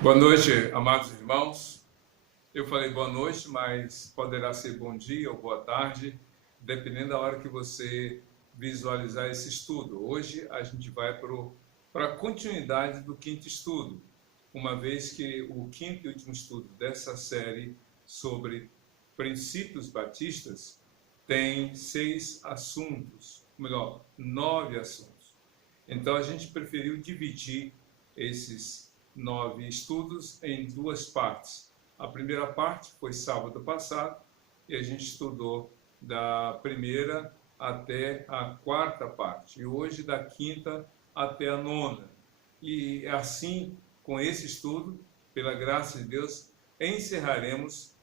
Boa noite, amados irmãos. Eu falei boa noite, mas poderá ser bom dia ou boa tarde, dependendo da hora que você visualizar esse estudo. Hoje a gente vai para a continuidade do quinto estudo, uma vez que o quinto e último estudo dessa série sobre princípios batistas tem 6 assuntos, melhor, 9 assuntos. Então a gente preferiu dividir esses 9 estudos em 2 partes. A primeira parte foi sábado passado e a gente estudou da primeira até a quarta parte, e hoje da quinta até a nona. E assim, com esse estudo, pela graça de Deus, encerraremos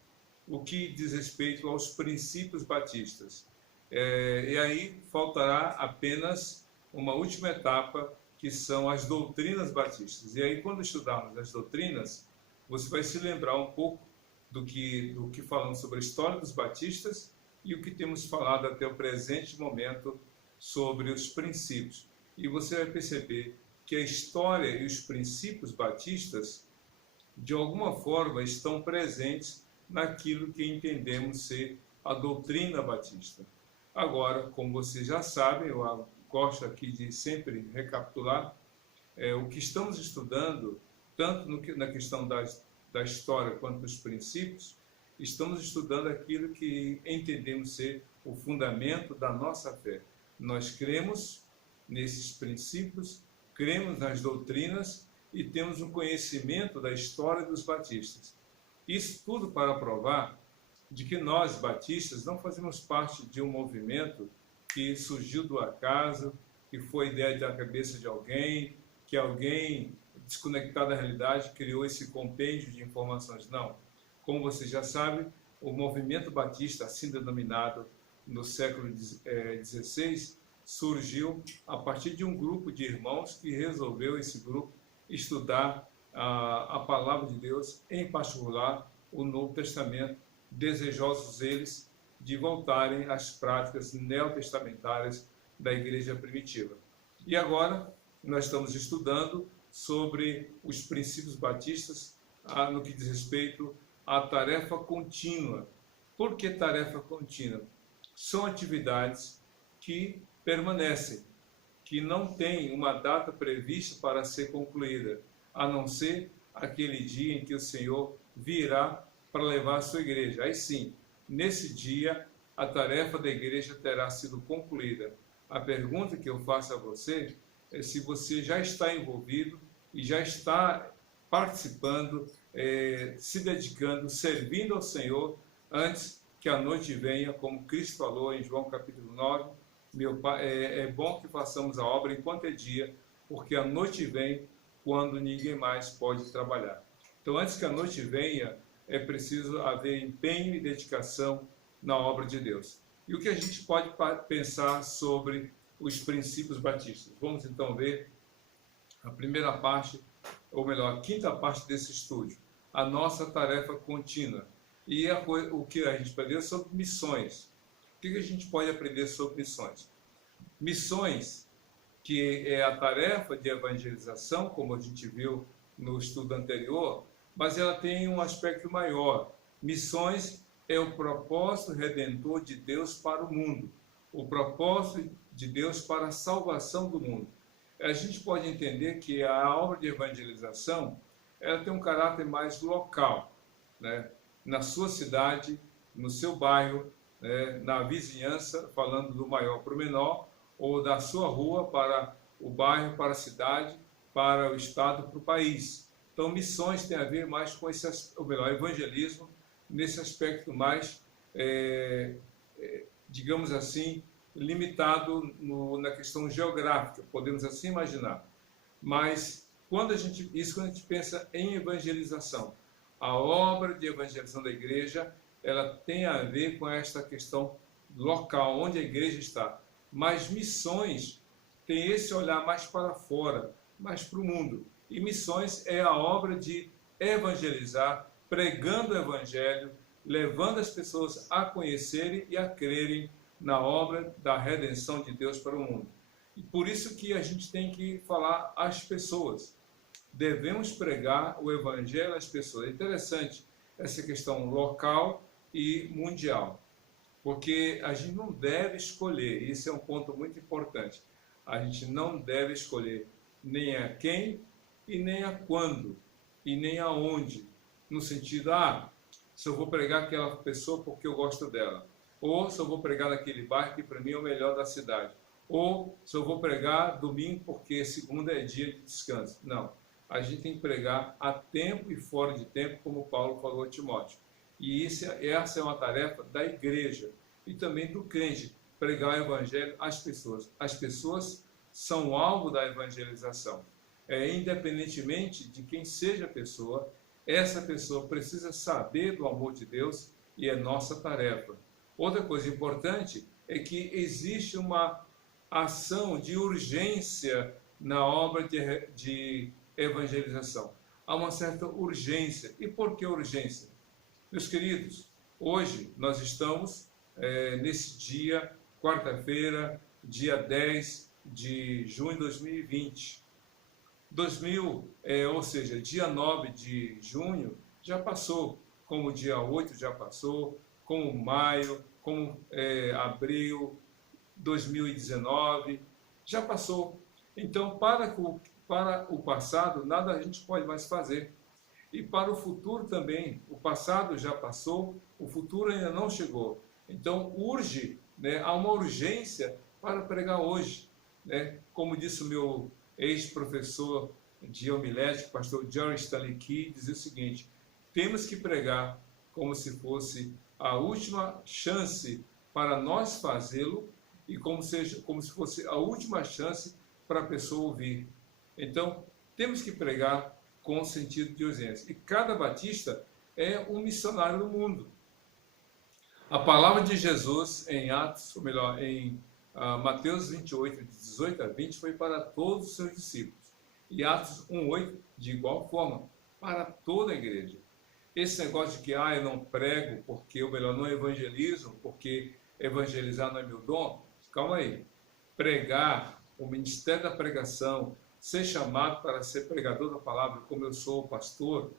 o que diz respeito aos princípios batistas. E aí faltará apenas uma última etapa, que são as doutrinas batistas. E aí, quando estudarmos as doutrinas, você vai se lembrar um pouco do que falamos sobre a história dos batistas e o que temos falado até o presente momento sobre os princípios. E você vai perceber que a história e os princípios batistas, de alguma forma, estão presentes naquilo que entendemos ser a doutrina batista. Agora, como vocês já sabem, eu gosto aqui de sempre recapitular, o que estamos estudando, tanto na questão da história quanto dos princípios, estamos estudando aquilo que entendemos ser o fundamento da nossa fé. Nós cremos nesses princípios, cremos nas doutrinas e temos um conhecimento da história dos batistas. Isso tudo para provar de que nós, batistas, não fazemos parte de um movimento que surgiu do acaso, que foi ideia da cabeça de alguém, que alguém desconectado da realidade criou esse compêndio de informações. Não. Como você já sabe, o movimento batista, assim denominado no século XVI, surgiu a partir de um grupo de irmãos que resolveu, esse grupo, estudar a palavra de Deus, em particular o Novo Testamento, desejosos eles de voltarem às práticas neotestamentárias da igreja primitiva. E agora nós estamos estudando sobre os princípios batistas no que diz respeito à tarefa contínua. Por que tarefa contínua? São atividades que permanecem, que não têm uma data prevista para ser concluída, a não ser aquele dia em que o Senhor virá para levar a sua igreja. Aí sim, nesse dia, a tarefa da igreja terá sido concluída. A pergunta que eu faço a você é se você já está envolvido e já está participando, se dedicando, servindo ao Senhor, antes que a noite venha, como Cristo falou em João capítulo 9, meu Pai, é bom que façamos a obra enquanto é dia, porque a noite vem quando ninguém mais pode trabalhar. Então, antes que a noite venha, é preciso haver empenho e dedicação na obra de Deus. E o que a gente pode pensar sobre os princípios batistas? Vamos então ver a primeira parte, ou melhor, a quinta parte desse estudo, a nossa tarefa contínua. E o que a gente aprendeu sobre missões. O que a gente pode aprender sobre missões? Missões, que é a tarefa de evangelização, como a gente viu no estudo anterior, mas ela tem um aspecto maior. Missões é o propósito redentor de Deus para o mundo, o propósito de Deus para a salvação do mundo. A gente pode entender que a obra de evangelização ela tem um caráter mais local, né? Na sua cidade, no seu bairro, né? Na vizinhança, falando do maior para o menor, ou da sua rua para o bairro, para a cidade, para o estado, para o país. Então, missões tem a ver mais com esse, ou melhor, evangelismo, nesse aspecto mais, digamos assim, limitado na questão geográfica, podemos assim imaginar. Mas, quando a gente pensa em evangelização, a obra de evangelização da igreja, ela tem a ver com esta questão local, onde a igreja está. Mas missões tem esse olhar mais para fora, mais para o mundo. E missões é a obra de evangelizar, pregando o evangelho, levando as pessoas a conhecerem e a crerem na obra da redenção de Deus para o mundo. E por isso que a gente tem que falar às pessoas. devemos pregar o evangelho às pessoas. É interessante essa questão local e mundial, porque a gente não deve escolher, isso é um ponto muito importante, a gente não deve escolher nem a quem e nem a quando e nem aonde, no sentido, se eu vou pregar aquela pessoa porque eu gosto dela, ou se eu vou pregar naquele bairro que para mim é o melhor da cidade, ou se eu vou pregar domingo porque segunda é dia de descanso. Não, a gente tem que pregar a tempo e fora de tempo, como Paulo falou a Timóteo. E essa é uma tarefa da igreja e também do crente, pregar o evangelho às pessoas. As pessoas são alvo da evangelização. Independentemente de quem seja a pessoa, essa pessoa precisa saber do amor de Deus e é nossa tarefa. Outra coisa importante é que existe uma ação de urgência na obra de evangelização. Há uma certa urgência. E por que urgência? Meus queridos, hoje nós estamos nesse dia, quarta-feira, dia 10 de junho de 2020. Ou seja, dia 9 de junho já passou, como dia 8 já passou, como maio, como abril 2019, já passou. Então, para o passado, nada a gente pode mais fazer. E para o futuro também, o passado já passou, o futuro ainda não chegou. Então, urge, há uma urgência para pregar hoje. Como disse o meu ex-professor de homilética, pastor Jerry Stanley Key, dizia o seguinte: temos que pregar como se fosse a última chance para nós fazê-lo e como se fosse a última chance para a pessoa ouvir. Então, temos que pregar com sentido de urgência. E cada batista é um missionário do mundo. A palavra de Jesus em Mateus 28, de 18 a 20, foi para todos os seus discípulos. E Atos 1:8, de igual forma, para toda a igreja. Esse negócio de que eu não prego porque eu não evangelizo, porque evangelizar não é meu dom, calma aí. Pregar, o ministério da pregação, ser chamado para ser pregador da palavra, como eu sou pastor,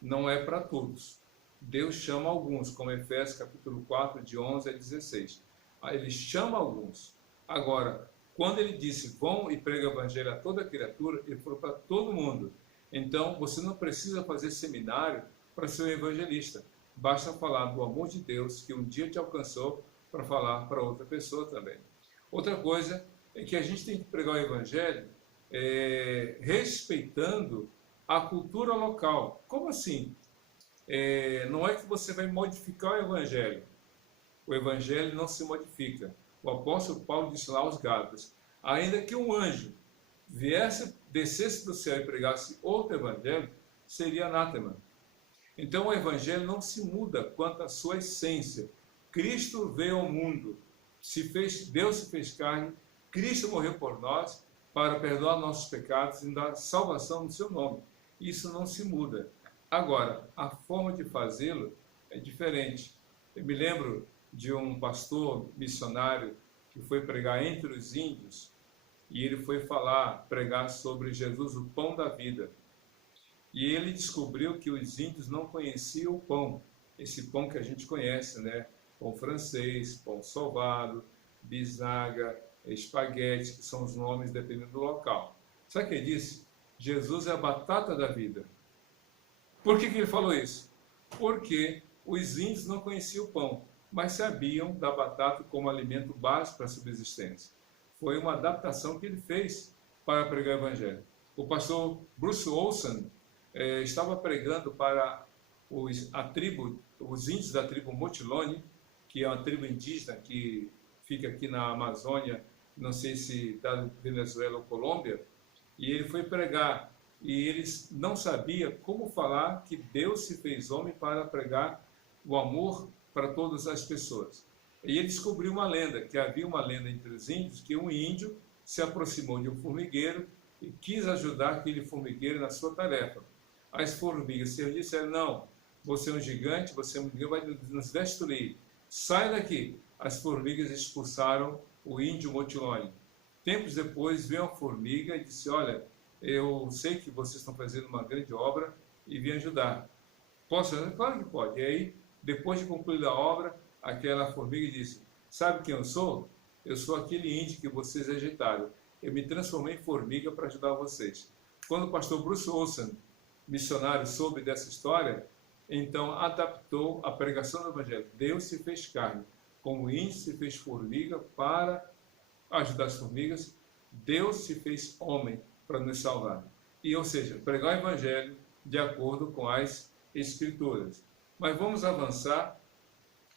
não é para todos. Deus chama alguns, como Efésios capítulo 4, de 11 a 16. Ele chama alguns. Agora, quando ele disse, vão e prega o evangelho a toda criatura, ele falou para todo mundo. Então, você não precisa fazer seminário para ser um evangelista. Basta falar do amor de Deus que um dia te alcançou para falar para outra pessoa também. Outra coisa é que a gente tem que pregar o evangelho respeitando a cultura local. Como assim? Não é que você vai modificar o evangelho. O evangelho não se modifica. O apóstolo Paulo disse lá aos Gálatas, ainda que um anjo descesse do céu e pregasse outro evangelho, seria anátema. Então o evangelho não se muda quanto à sua essência. Cristo veio ao mundo, Deus se fez carne, Cristo morreu por nós para perdoar nossos pecados e dar salvação no seu nome. Isso não se muda. Agora, a forma de fazê-lo é diferente. Eu me lembro de um pastor missionário que foi pregar entre os índios e ele foi pregar sobre Jesus, o pão da vida. E ele descobriu que os índios não conheciam o pão, esse pão que a gente conhece, Pão francês, pão sovado, bisnaga, espaguete, que são os nomes dependendo do local. Sabe o que ele disse? Jesus é a batata da vida. Por que ele falou isso? Porque os índios não conheciam o pão, mas sabiam da batata como alimento básico para a subsistência. Foi uma adaptação que ele fez para pregar o evangelho. O pastor Bruce Olson estava pregando para os índios da tribo Motilone, que é uma tribo indígena que fica aqui na Amazônia, não sei se da Venezuela ou Colômbia, e ele foi pregar, e eles não sabiam como falar que Deus se fez homem para pregar o amor para todas as pessoas. E ele descobriu uma lenda, que havia uma lenda entre os índios, que um índio se aproximou de um formigueiro e quis ajudar aquele formigueiro na sua tarefa. As formigas disseram, não, você é um gigante, vai nos destruir. Sai daqui. As formigas expulsaram o índio Motilone. Tempos depois veio uma formiga e disse, olha, eu sei que vocês estão fazendo uma grande obra e vim ajudar. Posso? Claro que pode. E aí, depois de concluir a obra, aquela formiga disse, sabe quem eu sou? Eu sou aquele índio que vocês rejeitaram. Eu me transformei em formiga para ajudar vocês. Quando o pastor Bruce Olsen, missionário, soube dessa história, então adaptou a pregação do Evangelho. Deus se fez carne, como o índio se fez formiga para ajudar as formigas, Deus se fez homem para nos salvar. E, ou seja, pregar o Evangelho de acordo com as Escrituras. Mas vamos avançar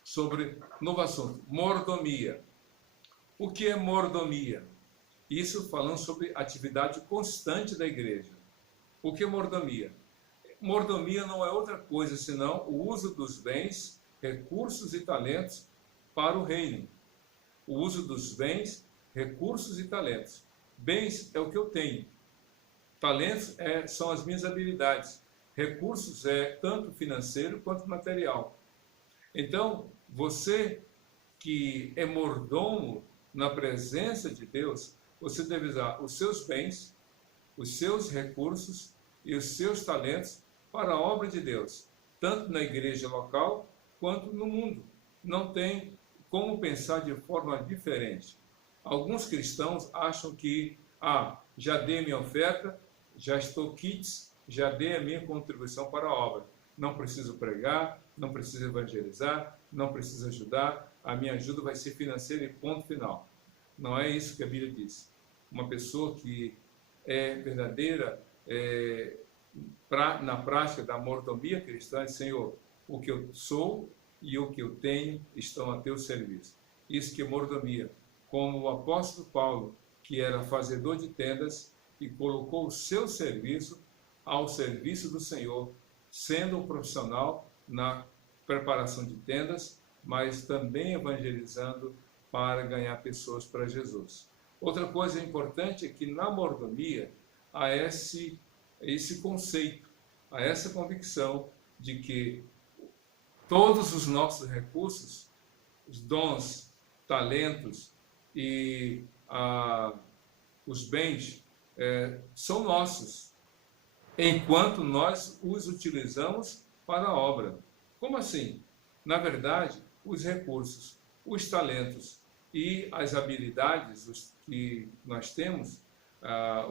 sobre novo assunto, mordomia. O que é mordomia? Isso falando sobre atividade constante da igreja. O que é mordomia? Mordomia não é outra coisa senão o uso dos bens, recursos e talentos para o reino. O uso dos bens, recursos e talentos. Bens é o que eu tenho. Talentos são as minhas habilidades. Recursos é tanto financeiro quanto material. Então, você que é mordomo na presença de Deus, você deve usar os seus bens, os seus recursos e os seus talentos para a obra de Deus, tanto na igreja local quanto no mundo. Não tem como pensar de forma diferente. Alguns cristãos acham que, já dei minha oferta, já estou quites, já dei a minha contribuição para a obra. Não preciso pregar, não preciso evangelizar, não preciso ajudar, a minha ajuda vai ser financeira e ponto final. Não é isso que a Bíblia diz. Uma pessoa que é verdadeira na prática da mordomia cristã, Senhor, o que eu sou e o que eu tenho estão a teu serviço. Isso que é mordomia. Como o apóstolo Paulo, que era fazedor de tendas e colocou o seu serviço ao serviço do Senhor, sendo um profissional na preparação de tendas, mas também evangelizando para ganhar pessoas para Jesus. Outra coisa importante é que na mordomia há esse conceito, há essa convicção de que todos os nossos recursos, os dons, talentos e os bens são nossos, enquanto nós os utilizamos para a obra. Como assim? Na verdade, os recursos, os talentos e as habilidades que nós temos,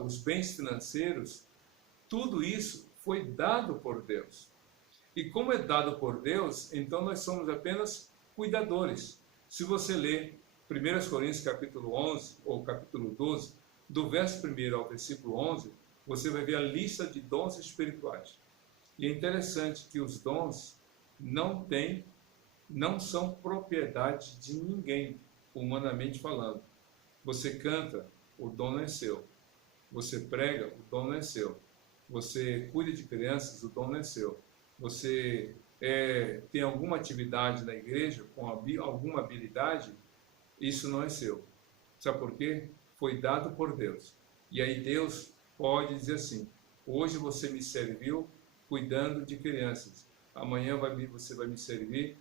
os bens financeiros, tudo isso foi dado por Deus. E como é dado por Deus, então nós somos apenas cuidadores. Se você ler 1 Coríntios capítulo 11 ou capítulo 12, do verso 1 ao versículo 11, você vai ver a lista de dons espirituais. E é interessante que os dons não são propriedade de ninguém, humanamente falando. Você canta, o dom não é seu. Você prega, o dom não é seu. Você cuida de crianças, o dom não é seu. Você tem alguma atividade na igreja, com alguma habilidade, isso não é seu. Sabe por quê? Foi dado por Deus. E aí Deus pode dizer assim, hoje você me serviu cuidando de crianças, amanhã você vai me servir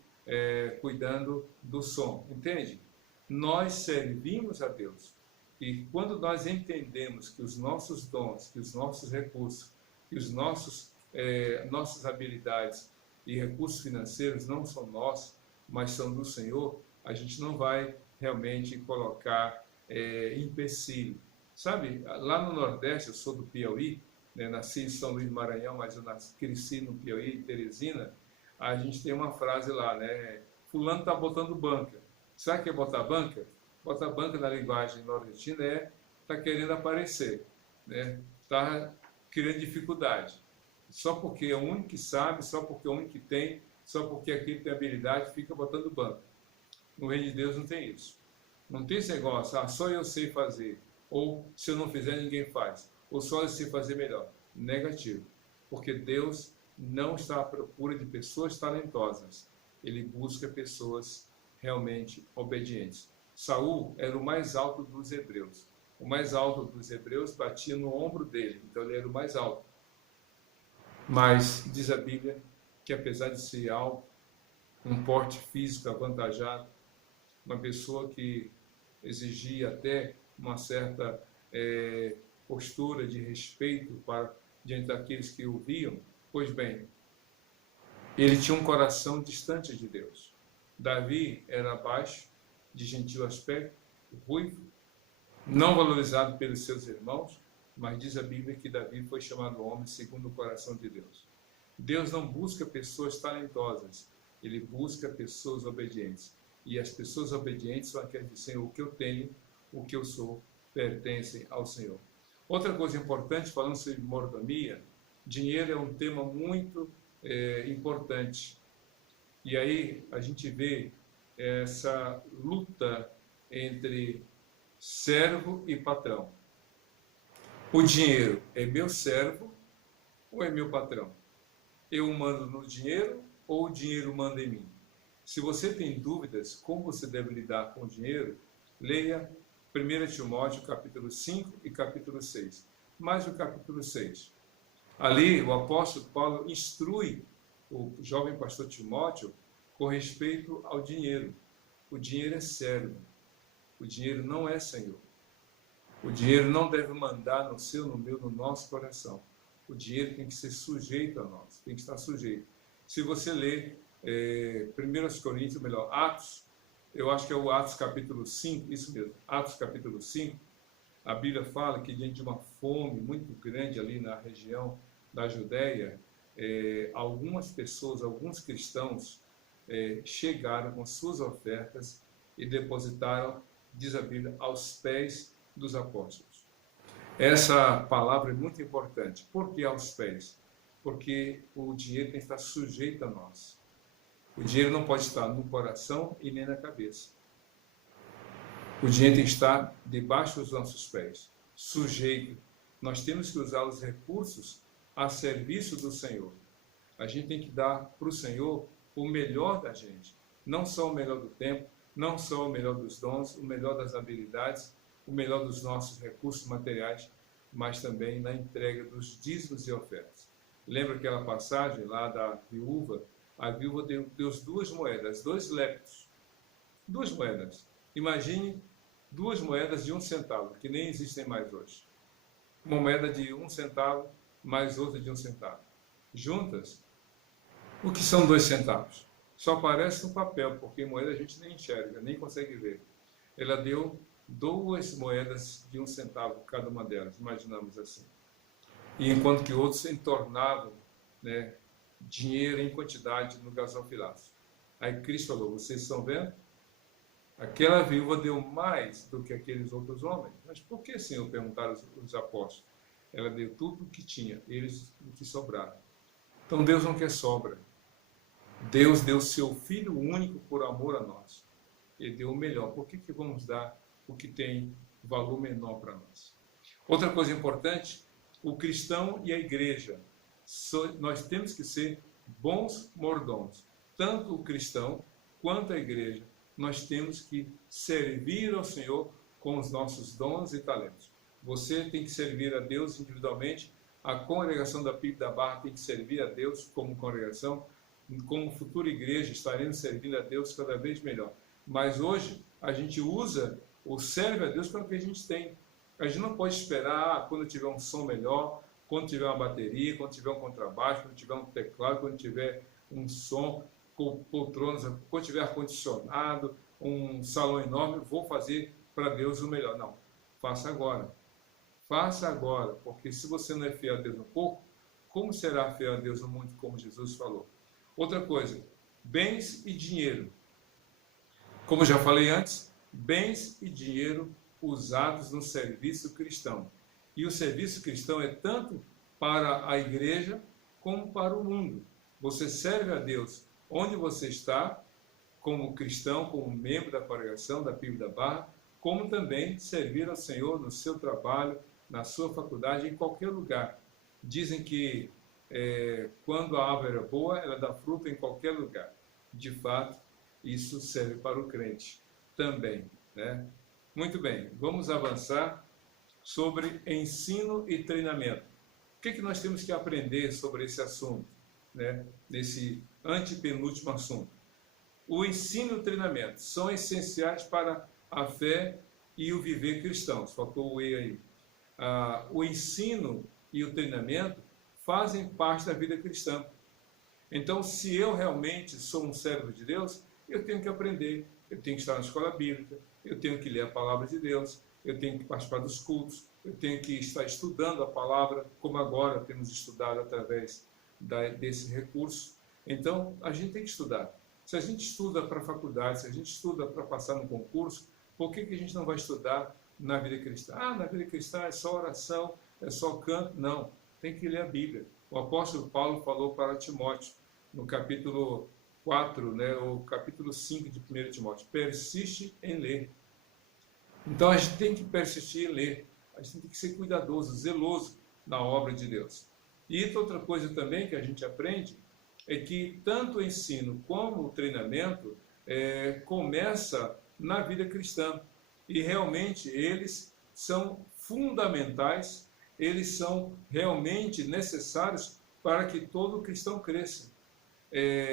cuidando do som, entende? Nós servimos a Deus. E quando nós entendemos que os nossos dons, que os nossos recursos, que os nossas habilidades e recursos financeiros não são nossos, mas são do Senhor, a gente não vai realmente colocar empecilho. Sabe, lá no Nordeste, eu sou do Piauí, nasci em São Luís do Maranhão, mas eu cresci no Piauí, em Teresina, a gente tem uma frase lá, fulano está botando banca. Sabe o que é botar banca? Botar banca na linguagem nordestina está querendo aparecer, está criando dificuldade. Só porque é o único que sabe, só porque é o único que tem, só porque aquele tem habilidade, fica botando banca. No reino de Deus não tem isso. Não tem esse negócio, só eu sei fazer, ou se eu não fizer ninguém faz, ou só eu sei fazer melhor. Negativo. Porque Deus não está à procura de pessoas talentosas. Ele busca pessoas realmente obedientes. Saul era o mais alto dos hebreus. O mais alto dos hebreus batia no ombro dele, então ele era o mais alto. Mas diz a Bíblia que apesar de ser alto, um porte físico avantajado, uma pessoa que exigia até uma certa postura de respeito diante daqueles que o viam. Pois bem, ele tinha um coração distante de Deus. Davi era baixo, de gentil aspecto, ruivo, não valorizado pelos seus irmãos, mas diz a Bíblia que Davi foi chamado homem segundo o coração de Deus. Deus não busca pessoas talentosas, ele busca pessoas obedientes. E as pessoas obedientes são aquelas que dizem: o que eu tenho, o que eu sou, pertencem ao Senhor. Outra coisa importante, falando sobre mordomia, dinheiro é um tema muito importante. E aí a gente vê essa luta entre servo e patrão. O dinheiro é meu servo ou é meu patrão? Eu mando no dinheiro ou o dinheiro manda em mim? Se você tem dúvidas como você deve lidar com o dinheiro, leia 1 Timóteo capítulo 5 e capítulo 6. Mais o capítulo 6. Ali o apóstolo Paulo instrui o jovem pastor Timóteo com respeito ao dinheiro. O dinheiro é servo. O dinheiro não é senhor. O dinheiro não deve mandar no seu, no meu, no nosso coração. O dinheiro tem que ser sujeito a nós, tem que estar sujeito. Se você ler 1 Coríntios, melhor, Atos, eu acho que é o Atos capítulo 5, isso mesmo, Atos capítulo 5, a Bíblia fala que diante de uma fome muito grande ali na região da Judéia, algumas pessoas, alguns cristãos chegaram com suas ofertas e depositaram, diz a Bíblia, aos pés dos apóstolos. Essa palavra é muito importante. Por que aos pés? Porque o dinheiro tem que estar sujeito a nós. O dinheiro não pode estar no coração e nem na cabeça. O dinheiro tem que estar debaixo dos nossos pés, sujeito. Nós temos que usar os recursos a serviço do Senhor. A gente tem que dar para o Senhor o melhor da gente. Não só o melhor do tempo, não só o melhor dos dons, o melhor das habilidades, o melhor dos nossos recursos materiais, mas também na entrega dos dízimos e ofertas. Lembra aquela passagem lá da viúva? A viúva deu 2 moedas, 2 leptos. 2 moedas. Imagine 2 moedas de 1 centavo, que nem existem mais hoje. Uma moeda de 1 centavo, mais outra de 1 centavo. Juntas, o que são 2 centavos? Só aparece no papel, porque moeda a gente nem enxerga, nem consegue ver. Ela deu 2 moedas de 1 centavo, cada uma delas, imaginamos assim. E enquanto que outros entornavam, dinheiro em quantidade no gasofilaço. Aí Cristo falou: vocês estão vendo? Aquela viúva deu mais do que aqueles outros homens. Mas por que, Senhor? Perguntaram os apóstolos. Ela deu tudo o que tinha, eles o que sobraram. Então Deus não quer sobra. Deus deu seu Filho único por amor a nós. Ele deu o melhor. Por que vamos dar o que tem valor menor para nós? Outra coisa importante, o cristão e a igreja. Nós temos que ser bons mordomos. Tanto o cristão quanto a igreja. Nós temos que servir ao Senhor com os nossos dons e talentos. Você tem que servir a Deus individualmente. A congregação da PIB da Barra tem que servir a Deus como congregação. Como futura igreja, estaremos servindo a Deus cada vez melhor. Mas hoje, a gente usa ou serve a Deus com o que a gente tem. A gente não pode esperar quando tiver um som melhor, quando tiver uma bateria, quando tiver um contrabaixo, quando tiver um teclado, quando tiver um som com poltronas, quando tiver ar-condicionado, um salão enorme, vou fazer para Deus o melhor. Não, faça agora. Faça agora, porque se você não é fiel a Deus no pouco, como será fiel a Deus no muito, como Jesus falou? Outra coisa, bens e dinheiro. Como já falei antes, bens e dinheiro usados no serviço cristão. E o serviço cristão é tanto para a igreja como para o mundo. Você serve a Deus onde você está, como cristão, como membro da congregação da PIB da Barra, como também servir ao Senhor no seu trabalho, na sua faculdade, em qualquer lugar. Dizem que quando a árvore é boa, ela dá fruto em qualquer lugar. De fato, isso serve para o crente também, né? Muito bem, vamos avançar sobre ensino e treinamento. O que nós temos que aprender sobre esse assunto, né? Nesse antepenúltimo assunto? O ensino e o treinamento são essenciais para a fé e o viver cristão. Faltou o E aí. o ensino e o treinamento fazem parte da vida cristã. Então, se eu realmente sou um servo de Deus, eu tenho que aprender, eu tenho que estar na escola bíblica, eu tenho que ler a palavra de Deus, eu tenho que participar dos cultos, eu tenho que estar estudando a palavra, como agora temos estudado através desse recurso. Então, a gente tem que estudar. Se a gente estuda para a faculdade, se a gente estuda para passar no concurso, por que a gente não vai estudar na vida cristã? Na vida cristã é só oração, é só canto. Não, tem que ler a Bíblia. O apóstolo Paulo falou para Timóteo, no capítulo 4, o capítulo 5 de 1 Timóteo, persiste em ler. Então a gente tem que persistir em ler, a gente tem que ser cuidadoso, zeloso na obra de Deus. E outra coisa também que a gente aprende é que tanto o ensino como o treinamento começa na vida cristã. E realmente eles são fundamentais, eles são realmente necessários para que todo cristão cresça.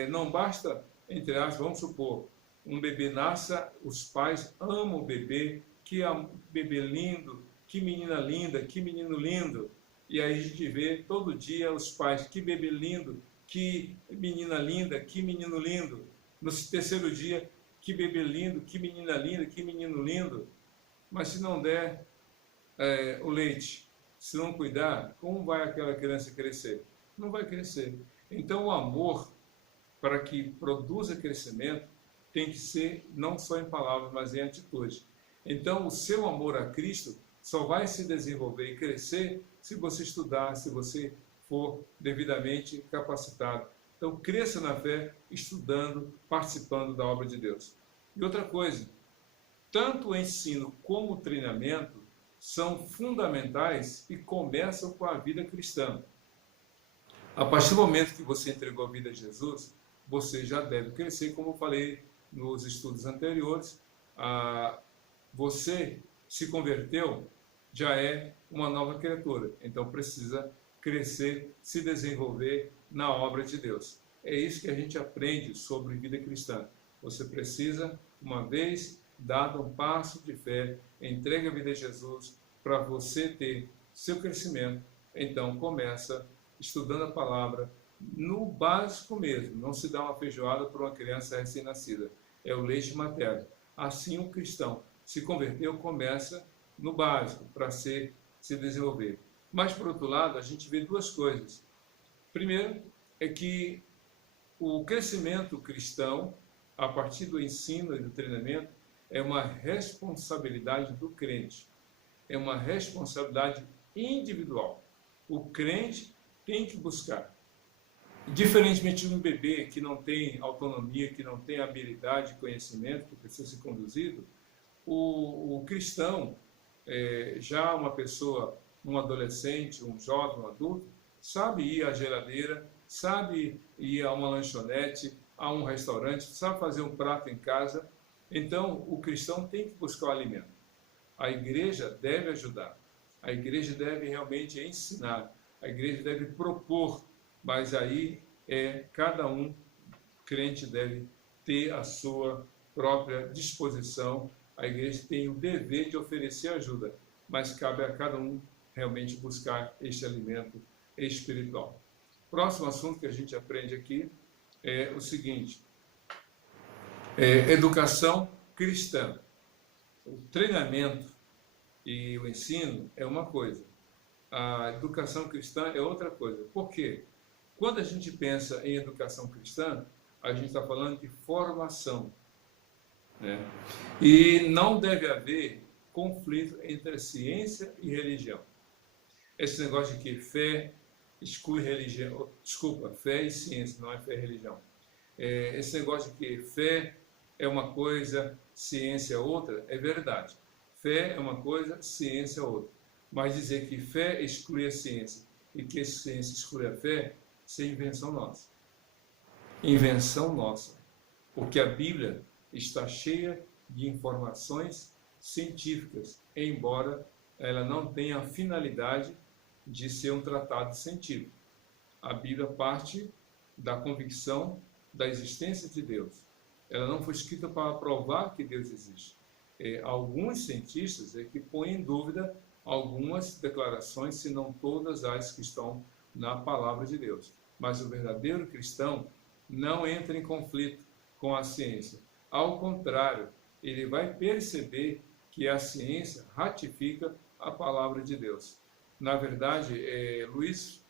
Não basta, entre aspas, vamos supor, um bebê nasça, os pais amam o bebê, que bebê lindo, que menina linda, que menino lindo. E aí a gente vê todo dia os pais, que bebê lindo, que menina linda, que menino lindo. No terceiro dia, que bebê lindo, que menina linda, que menino lindo. Mas se não der o leite, se não cuidar, como vai aquela criança crescer? Não vai crescer. Então o amor, para que produza crescimento, tem que ser não só em palavras, mas em atitude. Então o seu amor a Cristo só vai se desenvolver e crescer se você estudar, se você for devidamente capacitado. Então cresça na fé, estudando, participando da obra de Deus. E outra coisa, tanto o ensino como o treinamento são fundamentais e começam com a vida cristã. A partir do momento que você entregou a vida a Jesus, você já deve crescer, como eu falei nos estudos anteriores. Você se converteu, já é uma nova criatura, então precisa crescer, se desenvolver na obra de Deus. É isso que a gente aprende sobre vida cristã. Você precisa, uma vez dado um passo de fé, entregue a vida a Jesus para você ter seu crescimento. Então começa estudando a palavra no básico mesmo. Não se dá uma feijoada para uma criança recém-nascida. É o leite materno. Assim o cristão se converteu, começa no básico para se desenvolver. Mas por outro lado, a gente vê duas coisas. Primeiro é que o crescimento cristão, a partir do ensino e do treinamento, é uma responsabilidade do crente. É uma responsabilidade individual. O crente tem que buscar. Diferentemente de um bebê que não tem autonomia, que não tem habilidade, conhecimento, que precisa ser conduzido, o cristão, já uma pessoa, um adolescente, um jovem, um adulto, sabe ir à geladeira, sabe ir a uma lanchonete, a um restaurante, sabe fazer um prato em casa. Então, o cristão tem que buscar o alimento. A igreja deve ajudar. A igreja deve realmente ensinar. A igreja deve propor. Mas aí cada um crente deve ter a sua própria disposição. A igreja tem o dever de oferecer ajuda, mas cabe a cada um realmente buscar este alimento espiritual. Próximo assunto que a gente aprende aqui é o seguinte: educação cristã. O treinamento e o ensino é uma coisa, a educação cristã é outra coisa. Por quê? Quando a gente pensa em educação cristã, a gente está falando de formação, né? E não deve haver conflito entre ciência e religião. Esse negócio de que fé exclui religião, desculpa, fé e ciência, não é fé e religião. Esse negócio de que fé é uma coisa, ciência é outra, é verdade. Fé é uma coisa, ciência é outra. Mas dizer que fé exclui a ciência e que a ciência exclui a fé, isso é invenção nossa. Invenção nossa. Porque a Bíblia está cheia de informações científicas, embora ela não tenha a finalidade de ser um tratado científico. A Bíblia parte da convicção da existência de Deus. Ela não foi escrita para provar que Deus existe. Alguns cientistas que põem em dúvida algumas declarações, se não todas as que estão na palavra de Deus. Mas o verdadeiro cristão não entra em conflito com a ciência. Ao contrário, ele vai perceber que a ciência ratifica a palavra de Deus. Na verdade, Louis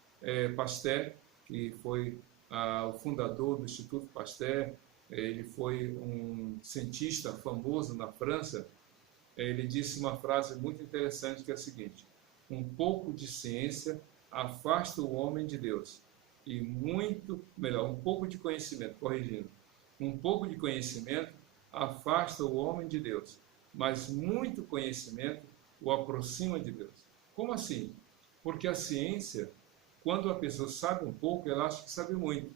Pasteur, que foi o fundador do Instituto Pasteur, ele foi um cientista famoso na França. Ele disse uma frase muito interessante que é a seguinte: um pouco de ciência afasta o homem de Deus, e muito melhor, um pouco de conhecimento, corrigindo, um pouco de conhecimento afasta o homem de Deus, mas muito conhecimento o aproxima de Deus. Como assim? Porque a ciência, quando a pessoa sabe um pouco, ela acha que sabe muito.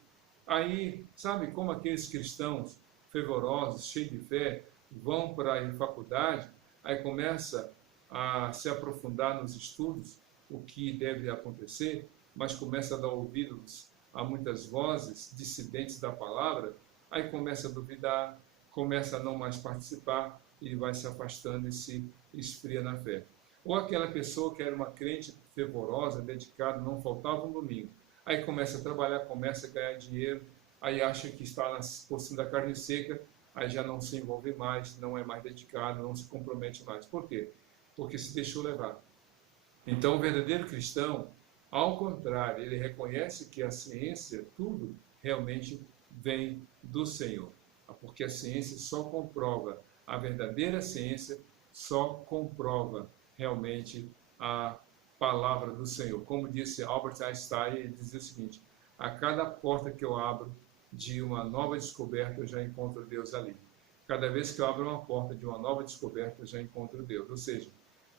Aí, sabe como aqueles cristãos fervorosos, cheios de fé, vão para a faculdade, aí começa a se aprofundar nos estudos, o que deve acontecer, mas começa a dar ouvidos a muitas vozes dissidentes da palavra, aí começa a duvidar, começa a não mais participar e vai se afastando e se esfria na fé. Ou aquela pessoa que era uma crente fervorosa, dedicada, não faltava um domingo, aí começa a trabalhar, começa a ganhar dinheiro, aí acha que está na posição da carne seca, aí já não se envolve mais, não é mais dedicado, não se compromete mais. Por quê? Porque se deixou levar. Então, o verdadeiro cristão, ao contrário, ele reconhece que a ciência, tudo realmente vem do Senhor. Porque a ciência só comprova, a verdadeira ciência só comprova realmente a palavra do Senhor. Como disse Albert Einstein, ele dizia o seguinte: a cada porta que eu abro de uma nova descoberta, eu já encontro Deus ali. Cada vez que eu abro uma porta de uma nova descoberta, eu já encontro Deus. Ou seja,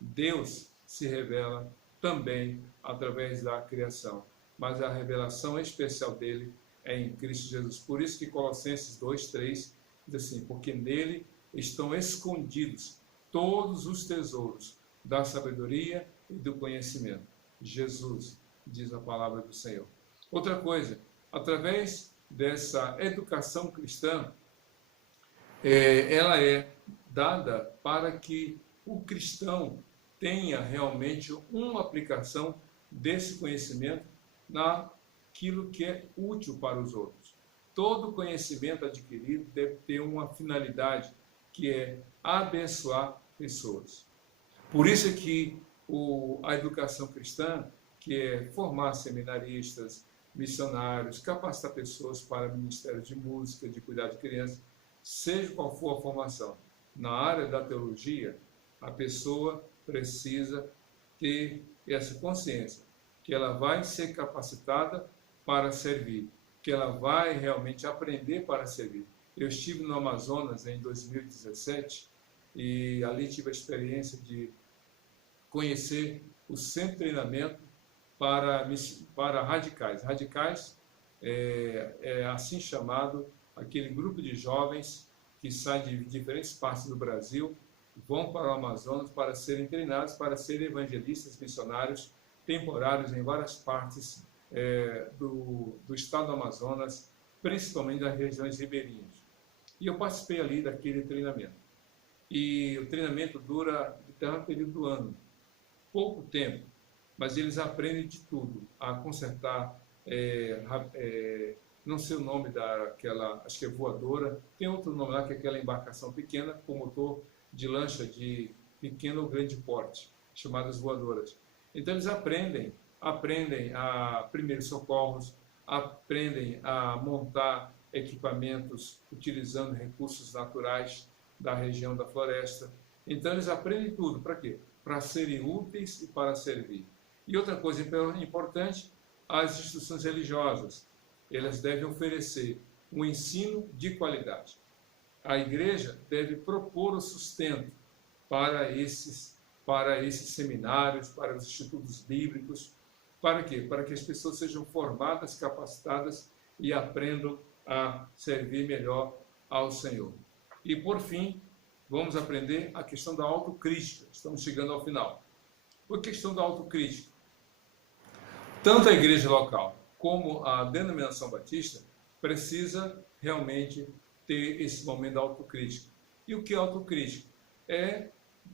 Deus se revela também através da criação, mas a revelação especial dele é em Cristo Jesus. Por isso que Colossenses 2:3 diz assim: porque nele estão escondidos todos os tesouros da sabedoria e do conhecimento. Jesus, diz a palavra do Senhor. Outra coisa, através dessa educação cristã, ela é dada para que o cristão tenha realmente uma aplicação desse conhecimento naquilo que é útil para os outros. Todo conhecimento adquirido deve ter uma finalidade, que é abençoar pessoas. Por isso é que a educação cristã, que é formar seminaristas, missionários, capacitar pessoas para ministérios de música, de cuidar de crianças, seja qual for a formação. Na área da teologia, a pessoa precisa ter essa consciência, que ela vai ser capacitada para servir, que ela vai realmente aprender para servir. Eu estive no Amazonas em 2017 e ali tive a experiência de conhecer o centro de treinamento para radicais. Radicais é assim chamado aquele grupo de jovens que sai de diferentes partes do Brasil, vão para o Amazonas para serem treinados, para serem evangelistas, missionários temporários em várias partes do estado do Amazonas, principalmente das regiões ribeirinhas. E eu participei ali daquele treinamento. E o treinamento dura até um período do ano, pouco tempo, mas eles aprendem de tudo, a consertar, não sei o nome daquela, acho que é voadora, tem outro nome lá, que é aquela embarcação pequena com motor de lancha de pequeno ou grande porte, chamadas voadoras. Então eles aprendem a primeiros socorros, aprendem a montar equipamentos utilizando recursos naturais da região da floresta. Então eles aprendem tudo, para quê? Para serem úteis e para servir. E outra coisa importante, as instituições religiosas, elas devem oferecer um ensino de qualidade. A igreja deve propor o sustento para esses seminários, para os institutos bíblicos. Para quê? Para que as pessoas sejam formadas, capacitadas e aprendam a servir melhor ao Senhor. E por fim, vamos aprender a questão da autocrítica. Estamos chegando ao final. A questão da autocrítica. Tanto a igreja local como a denominação batista precisa realmente ter esse momento da autocrítica. E o que é autocrítica? É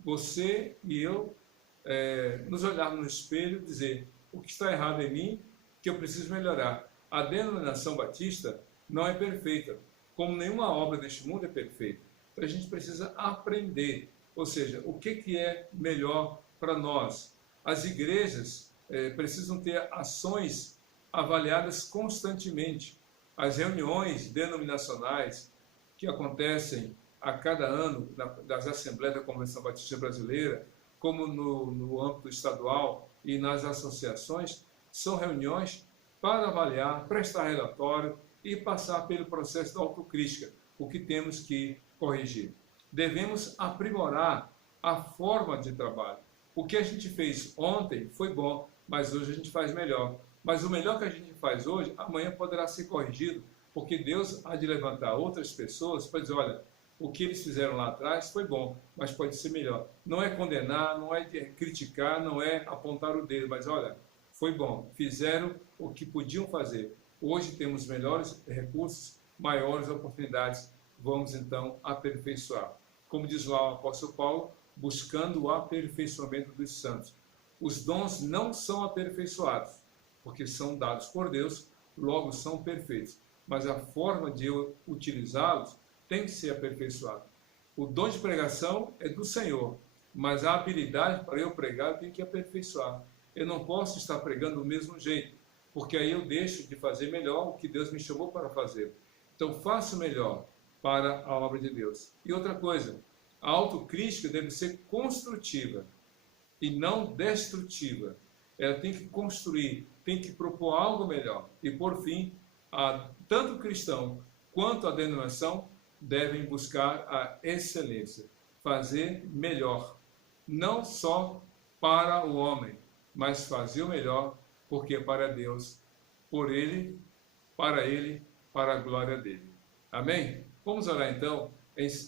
você e eu nos olharmos no espelho e dizer o que está errado em mim, que eu preciso melhorar. A denominação batista não é perfeita, como nenhuma obra deste mundo é perfeita. Então a gente precisa aprender, ou seja, o que é melhor para nós. As igrejas precisam ter ações avaliadas constantemente. As reuniões denominacionais que acontecem a cada ano das Assembleias da Convenção Batista Brasileira, como no âmbito estadual e nas associações, são reuniões para avaliar, prestar relatório e passar pelo processo da autocrítica, o que temos que corrigir. Devemos aprimorar a forma de trabalho. O que a gente fez ontem foi bom, mas hoje a gente faz melhor. Mas o melhor que a gente faz hoje, amanhã poderá ser corrigido, porque Deus há de levantar outras pessoas para dizer, olha, o que eles fizeram lá atrás foi bom, mas pode ser melhor. Não é condenar, não é criticar, não é apontar o dedo, mas olha, foi bom, fizeram o que podiam fazer. Hoje temos melhores recursos, maiores oportunidades, vamos então aperfeiçoar. Como diz lá o apóstolo Paulo, buscando o aperfeiçoamento dos santos. Os dons não são aperfeiçoados, porque são dados por Deus, logo são perfeitos. Mas a forma de eu utilizá-los tem que ser aperfeiçoada. O dom de pregação é do Senhor, mas a habilidade para eu pregar eu tenho que aperfeiçoar. Eu não posso estar pregando do mesmo jeito, porque aí eu deixo de fazer melhor o que Deus me chamou para fazer. Então faço melhor para a obra de Deus. E outra coisa, a autocrítica deve ser construtiva e não destrutiva. Ela tem que construir, tem que propor algo melhor. E por fim, tanto o cristão quanto a denominação devem buscar a excelência, fazer melhor, não só para o homem, mas fazer o melhor, porque é para Deus, por Ele, para a glória dele. Amém? Vamos orar então,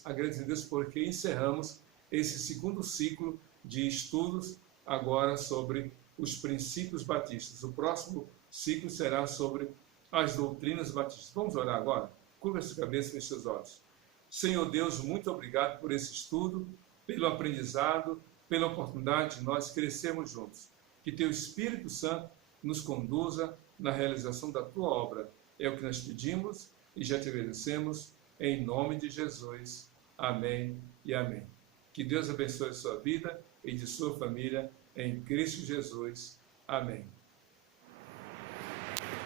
agradecendo a Deus porque encerramos esse segundo ciclo de estudos agora sobre os princípios batistas. O próximo ciclo será sobre as doutrinas batistas. Vamos orar agora? Curva sua cabeça e feche seus olhos. Senhor Deus, muito obrigado por esse estudo, pelo aprendizado, pela oportunidade de nós crescermos juntos. Que Teu Espírito Santo nos conduza na realização da Tua obra. É o que nós pedimos e já te agradecemos, em nome de Jesus. Amém e amém. Que Deus abençoe a sua vida e de sua família, em Cristo Jesus. Amém.